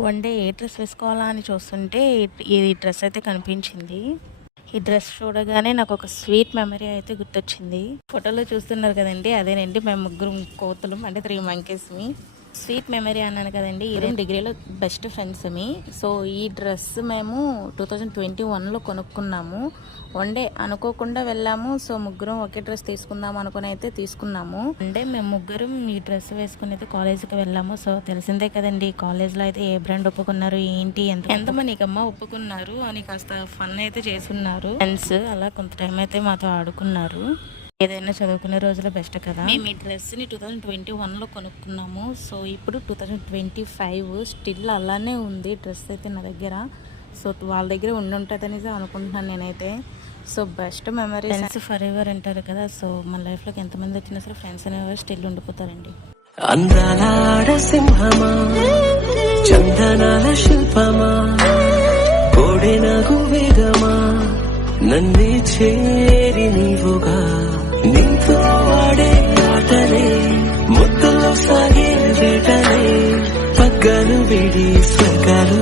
One day ఏ dress వేసుకోవాలా అని చూస్తుంటే ఈ డ్రెస్ అయితే కనిపించింది. ఈ డ్రెస్ చూడగానే నాకు ఒక స్వీట్ మెమరీ అయితే గుర్తొచ్చింది. ఫోటోలో చూస్తున్నారు కదండి, అదేనండి మేము ముగ్గురు కోతులు, అంటే 3 monkeysమి. స్వీట్ మెమరీ అన్నాను కదండి, ఈ డిగ్రీలో బెస్ట్ ఫ్రెండ్స్మి. సో ఈ డ్రెస్ మేము 2021లో కొనుక్కున్నాము. వన్ డే అనుకోకుండా వెళ్ళాము. సో ముగ్గురం ఒకే డ్రెస్ తీసుకుందాం అనుకుని అయితే తీసుకున్నాము. అంటే మేము ముగ్గురం ఈ డ్రెస్ వేసుకుని అయితే కాలేజీకి వెళ్ళాము. సో తెలిసిందే కదండి, కాలేజ్లో అయితే ఏ బ్రాండ్ ఒప్పుకున్నారు, ఏంటి, ఎంతమందికమ్మా ఒప్పుకున్నారు అని కాస్త ఫన్ అయితే చేస్తున్నారు ఫ్రెండ్స్. అలా కొంత టైం అయితే మాతో ఆడుకున్నారు. ఏదైనా చదువుకునే రోజులో బెస్ట్ కదా. మేము ఈ డ్రెస్ని 2021లో కొనుక్కున్నాము. సో ఇప్పుడు 2025 స్టిల్ అలానే ఉంది డ్రెస్ అయితే నా దగ్గర. సో వాళ్ళ దగ్గర ఉంటుందని అనుకుంటున్నాను నేనైతే. So best memory, friends for ever అంటారు కదా. సో మన లైఫ్లోకి ఎంతమంది వచ్చినా సరే ఫ్రెండ్స్ అనేవారు స్టిల్ ఉండిపోతారండి. అందాల సింహమా, చందనాల శిల్పమా, కోడెనగు వేగమా, నన్నే చేరి నీవుగా, నీతో ఆడే ఆటలే, ముద్దులో సాగే వేటలే, పగ్గలు విడి స్వర్గాలు